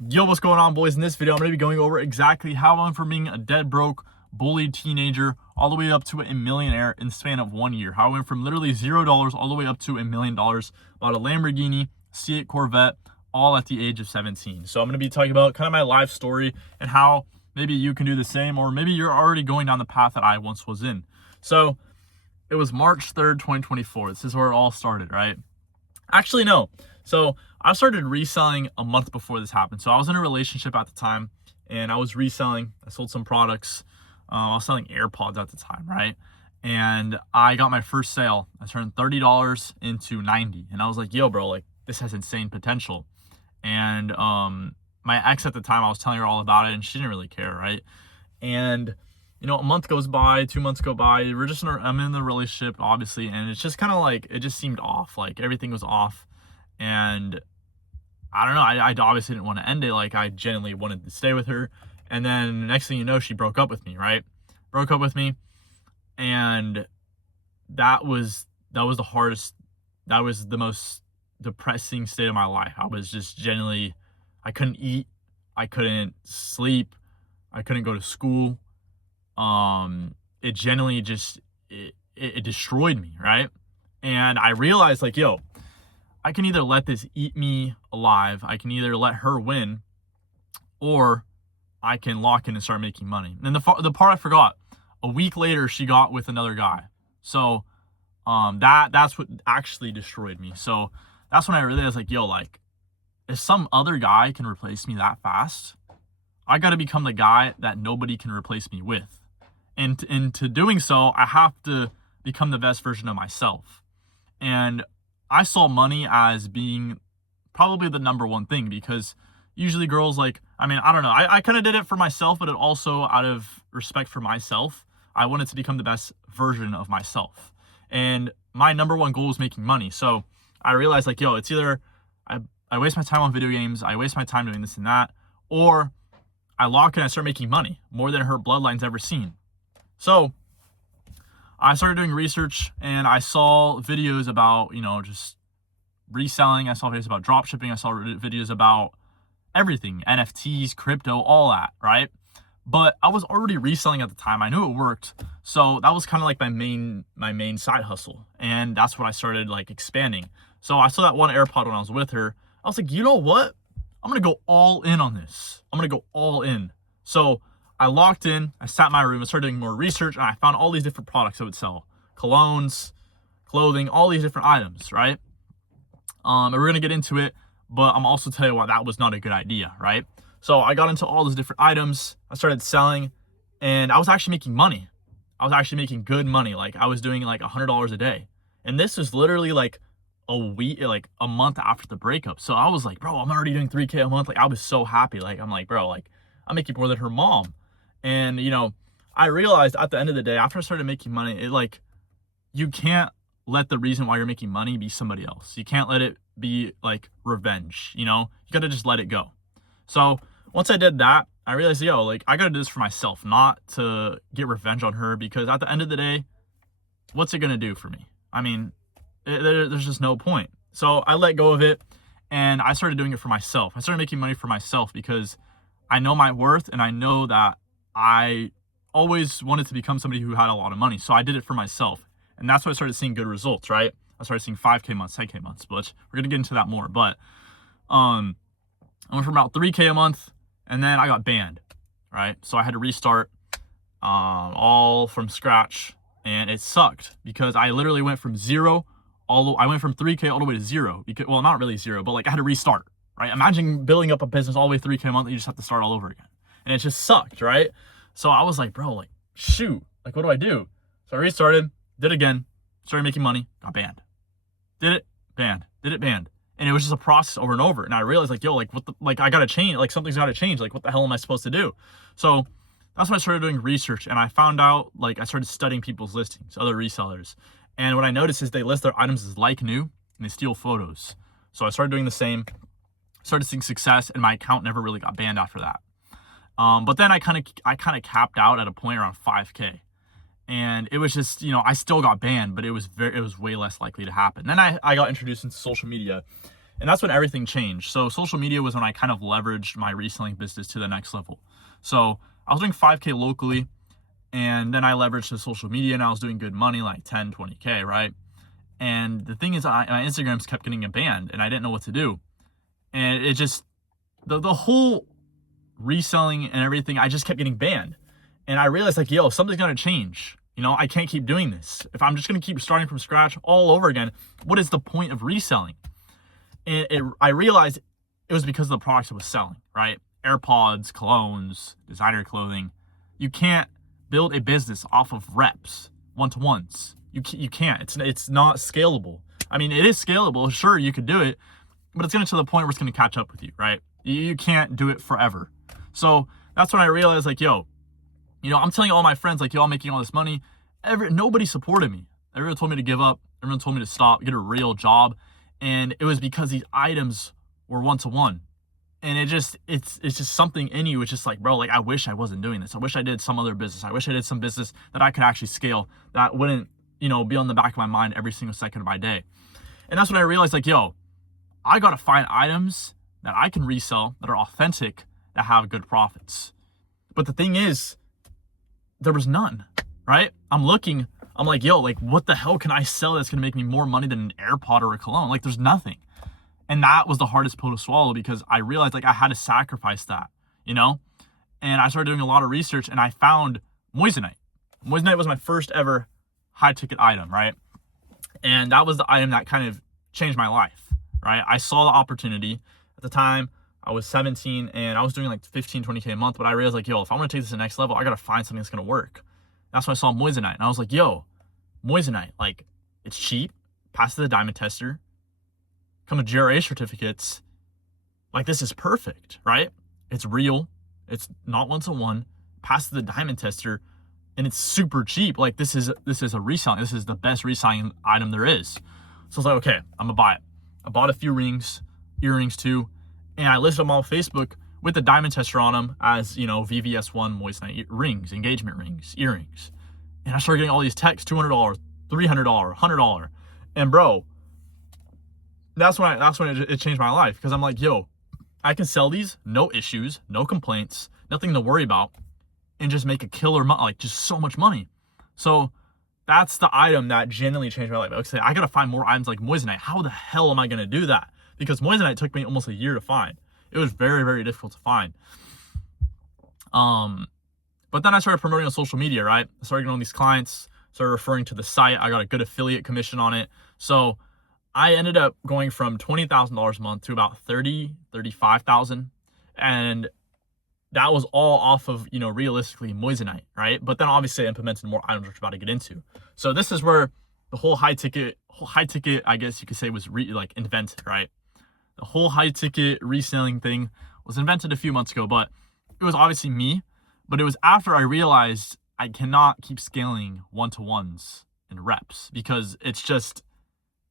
Yo, what's going on, boys? In this video, I'm going to be going over exactly how I went from being a dead broke, bullied teenager all the way up to a millionaire in the span of 1 year. How I went from literally $0 all the way up to $1,000,000, bought a Lamborghini, C8 Corvette, all at the age of 17. So I'm going to be talking about kind of my life story and how maybe you can do the same, or maybe you're already going down the path that I once was in. So it was March 3rd, 2024. This is where it all started, right? Actually, no. So I started reselling a month before this happened. So I was in a relationship at the time and I was reselling. I sold some products. I was selling AirPods at the time, right? And I got my first sale. I turned $30 into 90. And I was like, yo, bro, like this has insane potential. And my ex at the time, I was telling her all about it and she didn't really care, right? And a month goes by, 2 months go by. I'm in the relationship, obviously, and it's just kind of like, it just seemed off. Like everything was off. And I don't know, I obviously didn't want to end it. Like I genuinely wanted to stay with her. And then next thing you know, she broke up with me, right? Broke up with me. And that was the hardest, that was the most depressing state of my life. I was just genuinely, I couldn't eat, I couldn't sleep, I couldn't go to school. It genuinely just, it destroyed me, right? And I realized like, yo, I can either let this eat me alive, I can either let her win, or I can lock in and start making money. And the part I forgot, a week later, she got with another guy. So that's what actually destroyed me. So that's when I realized like, yo, like if some other guy can replace me that fast, I got to become the guy that nobody can replace me with. And to doing so, I have to become the best version of myself. And I saw money as being probably the number one thing, because usually girls like, I don't know. I kind of did it for myself, but it also out of respect for myself, I wanted to become the best version of myself. And my number one goal was making money. So I realized like, yo, it's either I waste my time on video games, I waste my time doing this and that, or I lock in and I start making money more than her bloodline's ever seen. So I started doing research and I saw videos about, just reselling. I saw videos about drop shipping. I saw videos about everything, NFTs, crypto, all that, right? But I was already reselling at the time. I knew it worked. So that was kind of like my main side hustle. And that's what I started like expanding. So I saw that one AirPod when I was with her. I was like, you know what? I'm going to go all in on this. I'm going to go all in. So I locked in, I sat in my room and started doing more research, and I found all these different products I would sell. Colognes, clothing, all these different items, right? And we're going to get into it, but I'm also telling you why that was not a good idea, right? So I got into all those different items, I started selling, and I was actually making money. I was actually making good money. Like I was doing like $100 a day. And this was literally like a week, like a month after the breakup. So I was like, bro, I'm already doing $3K a month. Like I was so happy. Like I'm like, bro, like I'm making more than her mom. And, I realized at the end of the day, after I started making money, it like, you can't let the reason why you're making money be somebody else. You can't let it be like revenge, you got to just let it go. So once I did that, I realized, yo, like I got to do this for myself, not to get revenge on her, because at the end of the day, what's it going to do for me? There's just no point. So I let go of it and I started doing it for myself. I started making money for myself because I know my worth and I know that I always wanted to become somebody who had a lot of money. So I did it for myself. And that's why I started seeing good results, right? I started seeing 5K months, 10K months, but we're going to get into that more. But I went from about 3K a month and then I got banned, right? So I had to restart all from scratch, and it sucked because I literally went from I went from 3K all the way to zero. Because, well, not really zero, but like I had to restart, right? Imagine building up a business all the way 3K a month and you just have to start all over again. And it just sucked, right? So I was like, bro, like, shoot, like, what do I do? So I restarted, did it again, started making money, got banned. Did it, banned, did it, banned. And it was just a process over and over. And I realized like, yo, like I got to change, like something's got to change. Like, what the hell am I supposed to do? So that's when I started doing research, and I found out, like, I started studying people's listings, other resellers. And what I noticed is they list their items as like new and they steal photos. So I started doing the same, started seeing success, and my account never really got banned after that. But then I kind of capped out at a point around 5K, and it was just, I still got banned, but it was way less likely to happen. Then I got introduced into social media, And that's when everything changed. So social media was when I kind of leveraged my reselling business to the next level. So I was doing 5K locally, and then I leveraged the social media, and I was doing good money, like 10, 20K, right? And the thing is, my Instagrams kept getting banned, and I didn't know what to do. And it just, the whole reselling and everything, I just kept getting banned. And I realized, like, yo, something's gonna change. I can't keep doing this. If I'm just gonna keep starting from scratch all over again, what is the point of reselling? And I realized it was because of the products I was selling, right? AirPods, colognes, designer clothing. You can't build a business off of reps, one-to-ones. You can't. It's not scalable. I mean, it is scalable. Sure, you could do it, but it's going to the point where it's going to catch up with you, right? You can't do it forever. So that's when I realized, like, yo, I'm telling all my friends, like, yo, I'm making all this money. Nobody supported me. Everyone told me to give up. Everyone told me to stop, get a real job. And it was because these items were one-to-one. And it's just something in you. It's just like, bro, like, I wish I wasn't doing this. I wish I did some other business. I wish I did some business that I could actually scale, that wouldn't, be on the back of my mind every single second of my day. And that's when I realized, like, yo, I got to find items that I can resell that are authentic, that have good profits. But the thing is, there was none, right? I'm looking, I'm like, yo, like, what the hell can I sell that's going to make me more money than an AirPod or a cologne? Like, there's nothing. And that was the hardest pill to swallow, because I realized, like, I had to sacrifice that, And I started doing a lot of research, and I found moissanite. Moissanite was my first ever high ticket item, right? And that was the item that kind of changed my life, right? I saw the opportunity. At the time, I was 17 and I was doing like 15, 20K a month, but I realized, like, yo, if I want to take this to the next level, I got to find something that's going to work. That's when I saw moissanite, and I was like, yo, moissanite, like, it's cheap, passes the diamond tester, come with GRA certificates. Like, this is perfect, right? It's real. It's not one-to-one, passes the diamond tester, and it's super cheap. Like, this is a reselling. This is the best reselling item there is. So I was like, okay, I'm gonna buy it. I bought a few rings, earrings too, and I listed them on Facebook with the diamond tester on them as, VVS1 moissanite rings, engagement rings, earrings. And I started getting all these texts, $200, $300, $100. And bro, that's when it changed my life, because I'm like, yo, I can sell these, no issues, no complaints, nothing to worry about, and just make a killer, like, just so much money. So that's the item that genuinely changed my life. I would say, I gotta find more items like moissanite. How the hell am I gonna do that? Because moissanite took me almost a year to find. It was very, very difficult to find. But then I started promoting on social media, right? I started getting all these clients, started referring to the site. I got a good affiliate commission on it. So I ended up going from $20,000 a month to about $35,000. And that was all off of, realistically moissanite, right? But then obviously I implemented more items, which we're about to get into. So this is where the whole high ticket, I guess you could say, was invented, right? The whole high ticket reselling thing was invented a few months ago, but it was obviously me. But it was after I realized I cannot keep scaling one-to-ones and reps, because it's just,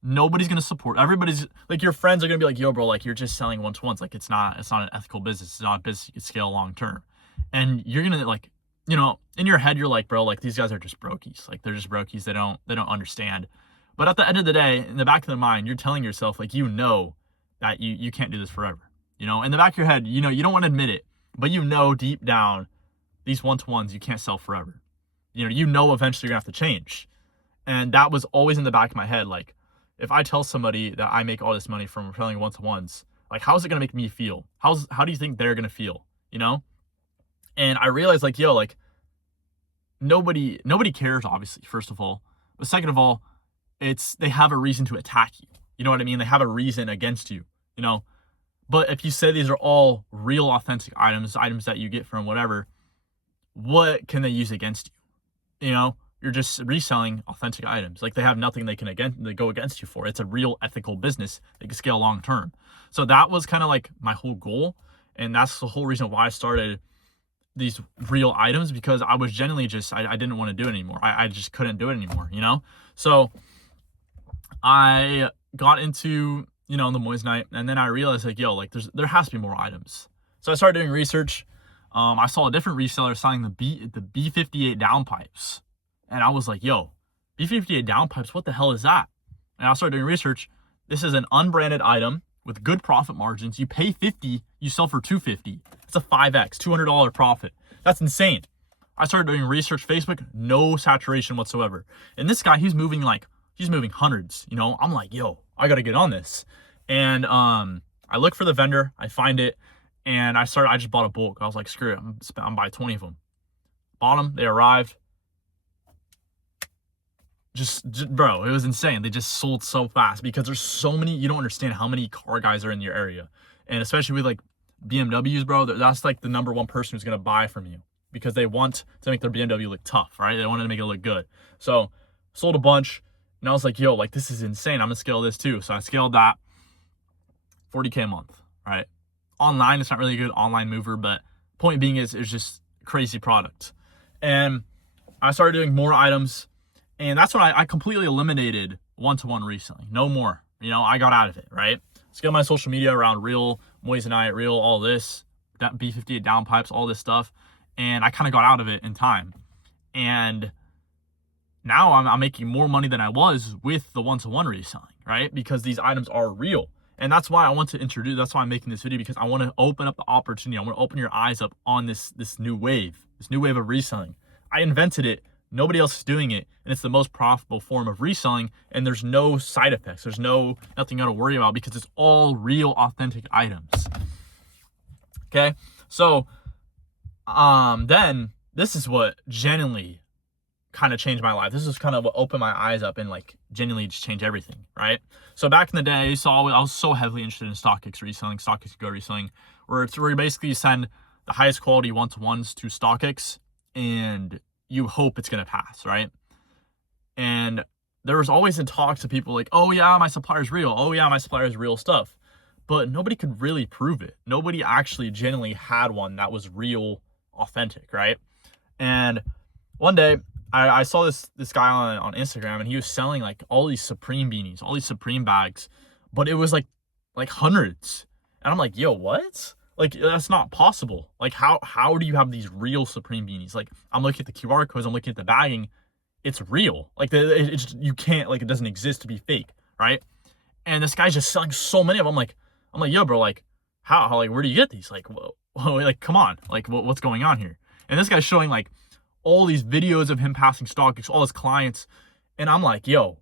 nobody's going to support. Everybody's like, your friends are going to be like, yo, bro, like, you're just selling one-to-ones. Like, it's not an ethical business. It's not a business you can scale long-term. And you're going to, like, in your head, you're like, bro, like, these guys are just brokies. Like, they're just brokies. They don't understand. But at the end of the day, in the back of their mind, you're telling yourself, like, that you can't do this forever. In the back of your head, you don't want to admit it, but deep down, these one-to-ones you can't sell forever. Eventually you're gonna have to change. And that was always in the back of my head. Like, if I tell somebody that I make all this money from selling one-to-ones, like, how is it gonna make me feel? How do you think they're gonna feel? And I realized, like, yo, like, nobody cares, obviously, first of all. But second of all, they have a reason to attack you. You know what I mean? They have a reason against you, But if you say these are all real, authentic items that you get from whatever, what can they use against you? You're just reselling authentic items. Like, they have nothing they go against you for. It's a real ethical business. They can scale long term. So that was kind of like my whole goal. And that's the whole reason why I started these real items, because I was genuinely just, I didn't want to do it anymore. I just couldn't do it anymore, So I got into, the moissanite, and then I realized, like, yo, like, there has to be more items. So I started doing research. I saw a different reseller selling the B58 downpipes. And I was like, yo, B58 downpipes, what the hell is that? And I started doing research. This is an unbranded item with good profit margins. You pay 50, you sell for 250. It's a 5x, $200 profit. That's insane. I started doing research, Facebook, no saturation whatsoever. And this guy, he's moving hundreds, you know. I'm like, yo, I got to get on this. And I look for the vendor, I find it, and I just bought a bulk. I was like, screw it, I'm buying 20 of them. Bought them, they arrived. Just bro, it was insane. They just sold so fast because there's so many. You don't understand how many car guys are in your area, and especially with like BMWs, bro. That's like the number one person who's gonna buy from you because they want to make their BMW look tough, right? They want to make it look good. So sold a bunch, and I was like, yo, like this is insane. I'm gonna scale this too. So I scaled that. 40K a month, right? Online, it's not really a good online mover, but point being is it's just crazy product. And I started doing more items. And that's when I completely eliminated one-to-one reselling. No more. You know, I got out of it, right? Scale my social media around Real, Moissanite, Real, all this, B58 downpipes, all this stuff. And I kind of got out of it in time. And now I'm making more money than I was with the one-to-one reselling, right? Because these items are real. And that's why I want to introduce, that's why I'm making this video, because I want to open up the opportunity. I want to open your eyes up on this new wave of reselling. I invented it. Nobody else is doing it, and it's the most profitable form of reselling, and there's no side effects. There's nothing you got to worry about because it's all real, authentic items. Okay, so then this is what genuinely kind of changed my life. This is kind of what opened my eyes up and like genuinely just changed everything, right? So back in the day, I was so heavily interested in StockX reselling, StockX Go reselling, where you basically send the highest quality one-to-ones to StockX, and you hope it's going to pass, right? And there was always in talks to people like, oh yeah, my supplier's real. Oh yeah, my supplier's real stuff. But nobody could really prove it. Nobody actually genuinely had one that was real, authentic, right? And one day I saw this guy on Instagram, and he was selling like all these Supreme beanies, all these Supreme bags, but it was like hundreds. And I'm like, yo, what? Like, that's not possible. Like, how do you have these real Supreme beanies? Like, I'm looking at the QR codes, I'm looking at the bagging. It's real. Like, you can't, like, it doesn't exist to be fake, right? And this guy's just selling so many of them. I'm like, yo, bro, like, how, like, where do you get these? Like, whoa, like, come on. Like, what's going on here? And this guy's showing, like, all these videos of him passing StockX, all his clients. And I'm like, yo,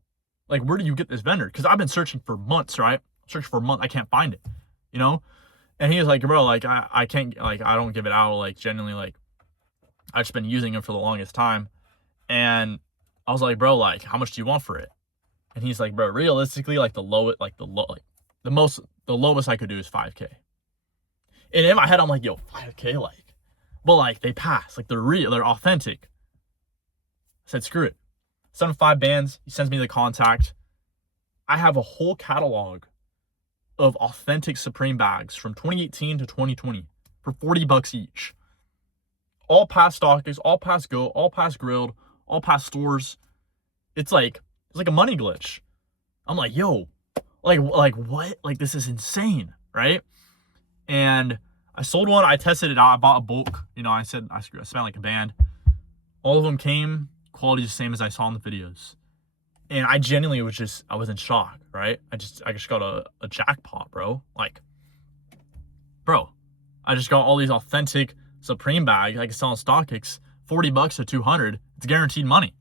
like, where do you get this vendor? Because I've been searching for months, right? Searching for a month. I can't find it, you know? And he was like, bro, like, I can't, like, I don't give it out. Like, genuinely, like, I've just been using it for the longest time. And I was like, bro, like, how much do you want for it? And he's like, bro, realistically, like, the lowest I could do is 5K. And in my head, I'm like, yo, 5K, like, but like, they pass, like, they're real, they're authentic. I said, screw it. Send him 5 bands. He sends me the contact. I have a whole catalog of authentic Supreme bags from 2018 to 2020 for $40 each. All past StockX, all past Go, all past Grilled, all past stores. It's like a money glitch. I'm like, yo, like what? Like, this is insane, right? And I sold one. I tested it out. I bought a bulk. You know, I said I spent like a band. All of them came quality the same as I saw in the videos. And I genuinely I was in shock, right? I just got a jackpot, bro. Like, bro, I just got all these authentic Supreme bags I can sell on StockX, $40 to 200. It's guaranteed money.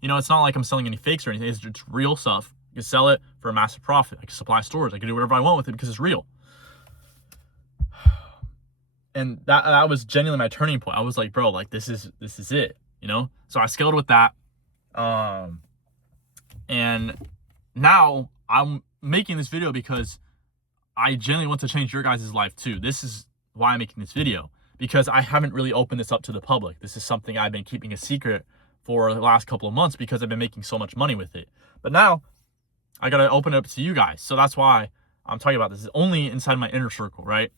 You know, it's not like I'm selling any fakes or anything. It's just real stuff. You can sell it for a massive profit. I can supply stores. I can do whatever I want with it because it's real. And that was genuinely my turning point. I was like, bro, like, this is it, you know? So I scaled with that. And now I'm making this video because I genuinely want to change your guys' life too. This is why I'm making this video, because I haven't really opened this up to the public. This is something I've been keeping a secret for the last couple of months because I've been making so much money with it. But now I got to open it up to you guys. So that's why I'm talking about this. It's only inside my inner circle, right?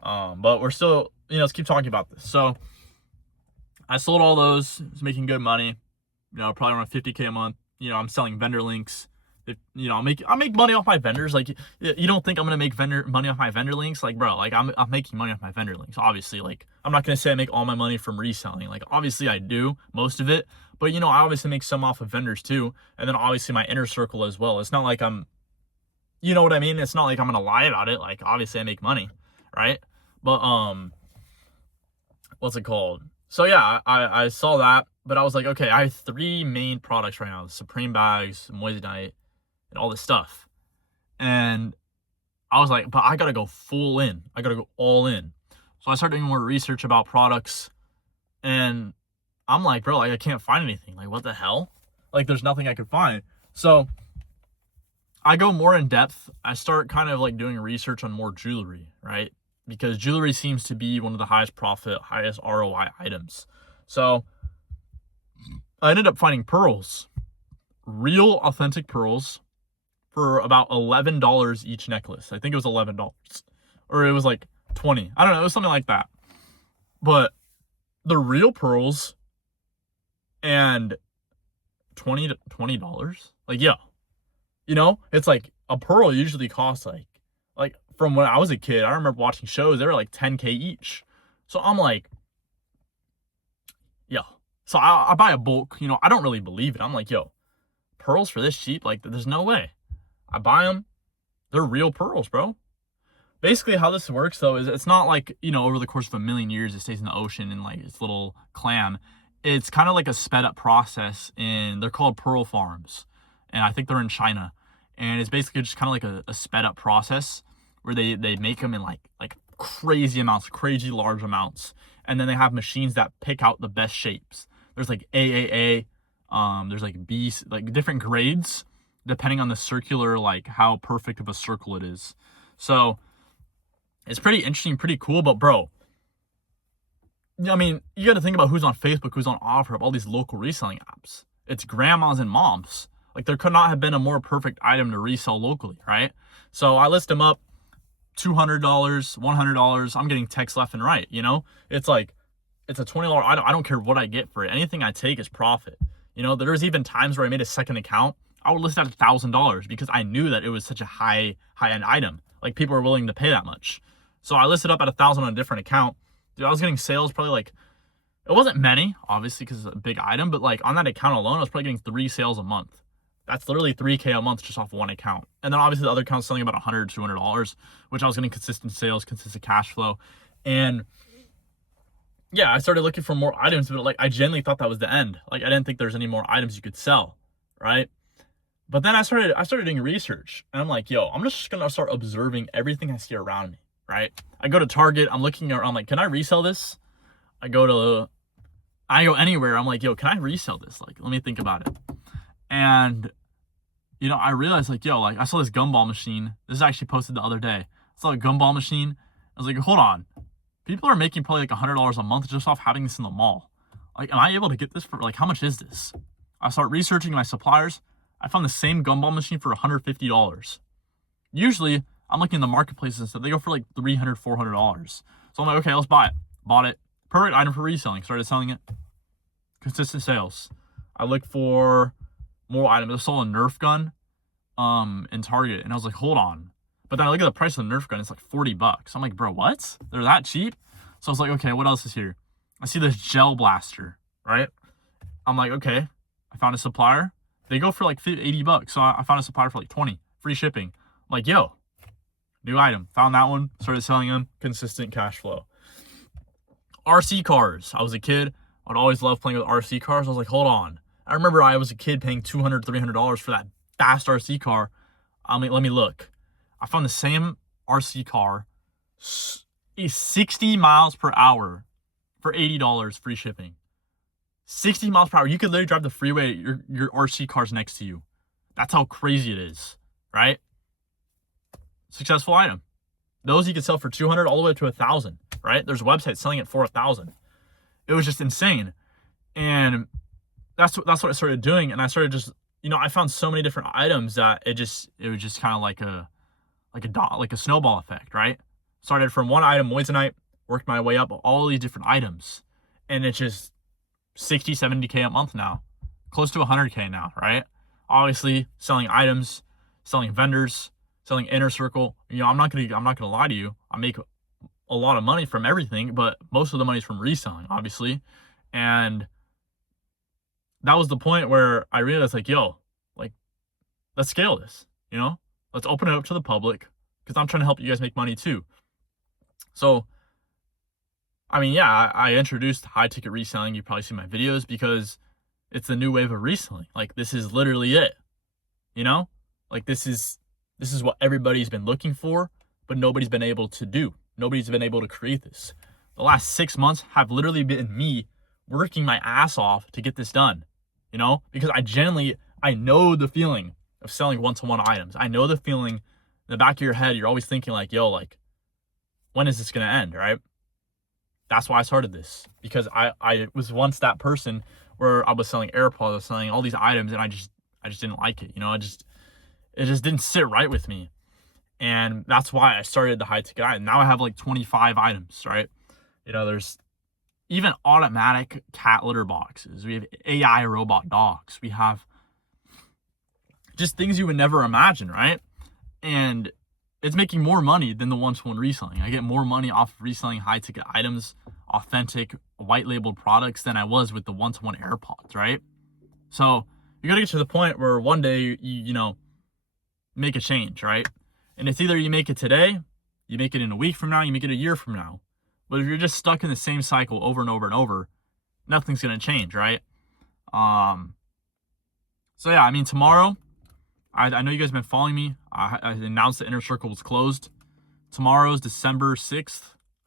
But we're still, you know, let's keep talking about this. So I sold all those. I was making good money, you know, probably around 50K a month. You know, I'm selling vendor links. You know, I make money off my vendors. Like, you don't think I'm gonna make money off my vendor links? Like, bro, like, I'm making money off my vendor links. Obviously, like, I'm not gonna say I make all my money from reselling. Like, obviously I do most of it, but you know, I obviously make some off of vendors too, and then obviously my inner circle as well. It's not like I'm You know what I mean? It's not like I'm gonna lie about it. Like, obviously I make money, right? But what's it called? So yeah, I saw that, but I was like, okay, I have 3 main products right now: the Supreme bags, Moissanite, and all this stuff. And I was like, but I gotta go full in. I gotta go all in. So I started doing more research about products, and I'm like, bro, like I can't find anything. Like, what the hell? Like, there's nothing I could find. So I go more in depth. I start kind of like doing research on more jewelry, right? Because jewelry seems to be one of the highest profit, highest ROI items. So I ended up finding pearls, real authentic pearls, for about $11 each necklace. I think it was $11, or it was like 20. I don't know. It was something like that. But the real pearls, and $20. Like, yeah, it's like a pearl usually costs like from when I was a kid, I remember watching shows, they were like 10K each. So I'm like, yo. So I buy a bulk, I don't really believe it. I'm like, yo, pearls for this cheap? Like, there's no way. I buy them. They're real pearls, bro. Basically, how this works, though, is it's not like, over the course of a million years, it stays in the ocean in like its little clam. It's kind of like a sped up process, and they're called pearl farms. And I think they're in China. And it's basically just kind of like a sped up process where they make them in like crazy amounts, crazy large amounts. And then they have machines that pick out the best shapes. There's like AAA, there's like B, like different grades depending on the circular, like how perfect of a circle it is. So it's pretty interesting, pretty cool. But bro, I mean, you got to think about who's on Facebook, who's on OfferUp, all these local reselling apps. It's grandmas and moms. Like, there could not have been a more perfect item to resell locally, right? So I list them up, $200, $100. I'm getting texts left and right, It's like, it's a $20 item. I don't care what I get for it. Anything I take is profit. There's even times where I made a second account. I would list it at $1,000 because I knew that it was such a high-end item. Like, people are willing to pay that much. So I listed up at $1,000 on a different account. Dude, I was getting sales probably like, it wasn't many, obviously, because it's a big item, but like on that account alone, I was probably getting 3 sales a month. That's literally $3K a month just off one account. And then obviously the other account's selling about $100, $200, which I was getting consistent sales, consistent cash flow. And yeah, I started looking for more items, but like I genuinely thought that was the end. Like, I didn't think there's any more items you could sell, right? But then I started doing research, and I'm like, yo, I'm just gonna start observing everything I see around me, right? I go to Target, I'm looking around, like, can I resell this? I go anywhere, I'm like, yo, can I resell this? Like, let me think about it. And I realized, like, yo, like, I saw this gumball machine. This is actually posted the other day. I saw a gumball machine. I was like, hold on. People are making probably like $100 a month just off having this in the mall. Like, am I able to get this for, like, how much is this? I start researching my suppliers. I found the same gumball machine for $150. Usually, I'm looking in the marketplaces and stuff. They go for like $300, $400. So I'm like, okay, let's buy it. Bought it. Perfect item for reselling. Started selling it. Consistent sales. I looked for more items. I saw a Nerf gun in Target, and I was like, hold on. But then I look at the price of the Nerf gun, it's like $40. I'm like, bro, what? They're that cheap? So I was like, okay, what else is here? I see this gel blaster, right? I'm like, okay, I found a supplier. They go for like $80. So I found a supplier for like 20, free shipping. I'm like, yo, new item. Found that one, started selling them, consistent cash flow. RC cars. I was a kid. I'd always love playing with RC cars. I was like, hold on. I remember I was a kid paying $200, $300 for that fast RC car. I mean, let me look. I found the same RC car, 60 miles per hour for $80, free shipping. 60 miles per hour. You could literally drive the freeway. Your RC car's next to you. That's how crazy it is, right? Successful item. Those you could sell for $200 all the way up to $1,000, right? There's websites selling it for $1,000. It was just insane. And that's what I started doing. And I started just, I found so many different items that it was just kind of like a snowball effect, right? Started from one item, Moissanite, worked my way up all these different items. And it's just 60, 70K a month now, close to 100K now, right? Obviously selling items, selling vendors, selling inner circle. I'm not gonna lie to you. I make a lot of money from everything, but most of the money is from reselling, obviously. And that was the point where I realized, like, yo, like, let's scale this, Let's open it up to the public because I'm trying to help you guys make money too. So, I mean, yeah, I introduced high ticket reselling. You probably see my videos because it's the new wave of reselling. Like, this is literally it, you know? Like, this is what everybody's been looking for, but nobody's been able to do. Nobody's been able to create this. The last 6 months have literally been me working my ass off to get this done, you know? Because I know the feeling of selling one-to-one items. I know the feeling in the back of your head. You're always thinking like, yo, like, when is this going to end, right? That's why I started this, because I was once that person where I was selling AirPods, I was selling all these items, and I just didn't like it. You know, it just didn't sit right with me. And that's why I started the high ticket item. Now I have like 25 items, right? You know, there's even automatic cat litter boxes. We have AI robot dogs. We have just things you would never imagine, right? And it's making more money than the one-to-one reselling. I get more money off of reselling high ticket items, authentic white labeled products, than I was with the one-to-one AirPods, right? So you got to get to the point where one day you know, make a change, right? And it's either you make it today, you make it in a week from now, you make it a year from now. But if you're just stuck in the same cycle over and over and over, nothing's going to change, right? So yeah, I mean, tomorrow, I know you guys have been following me. I announced the Inner Circle was closed. Tomorrow's December 6th.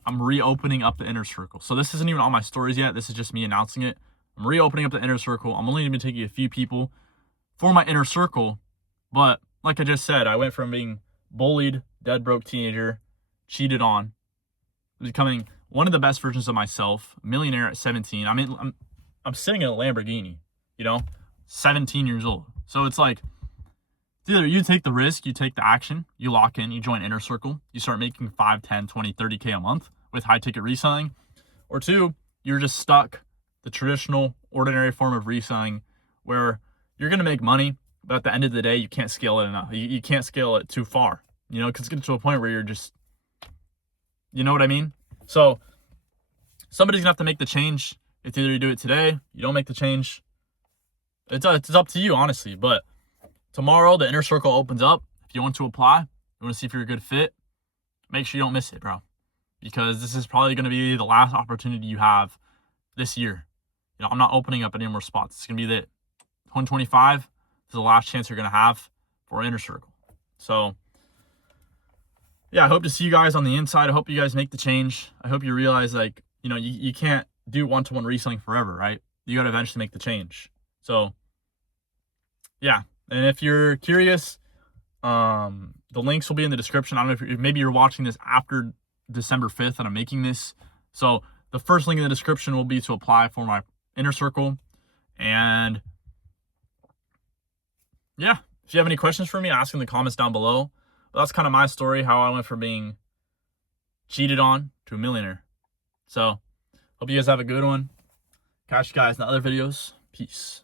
I'm reopening up the Inner Circle. So this isn't even on my stories yet. This is just me announcing it. I'm reopening up the Inner Circle. I'm only going to be taking a few people for my Inner Circle. But like I just said, I went from being bullied, dead broke teenager, cheated on, becoming one of the best versions of myself, a millionaire at 17. I mean, I'm sitting in a Lamborghini, you know, 17 years old. So it's like, it's either you take the risk, you take the action, you lock in, you join Inner Circle, you start making 5, 10, 20, 30K a month with high ticket reselling, or two, you're just stuck the traditional, ordinary form of reselling where you're going to make money, but at the end of the day, you can't scale it enough. You can't scale it too far, you know, because it's getting to a point where you're just, you know what I mean? So somebody's going to have to make the change. It's either you do it today, you don't make the change. It's up to you, honestly, but tomorrow, the Inner Circle opens up. If you want to apply, you want to see if you're a good fit, make sure you don't miss it, bro. Because this is probably going to be the last opportunity you have this year. You know, I'm not opening up any more spots. It's going to be the 2025 is the last chance you're going to have for Inner Circle. So, yeah, I hope to see you guys on the inside. I hope you guys make the change. I hope you realize, like, you know, you can't do one-to-one reselling forever, right? You got to eventually make the change. So, yeah. And if you're curious, the links will be in the description. I don't know if maybe you're watching this after December 5th and I'm making this. So the first link in the description will be to apply for my Inner Circle. And yeah, if you have any questions for me, ask in the comments down below. But that's kind of my story, how I went from being cheated on to a millionaire. So hope you guys have a good one. Catch you guys in the other videos. Peace.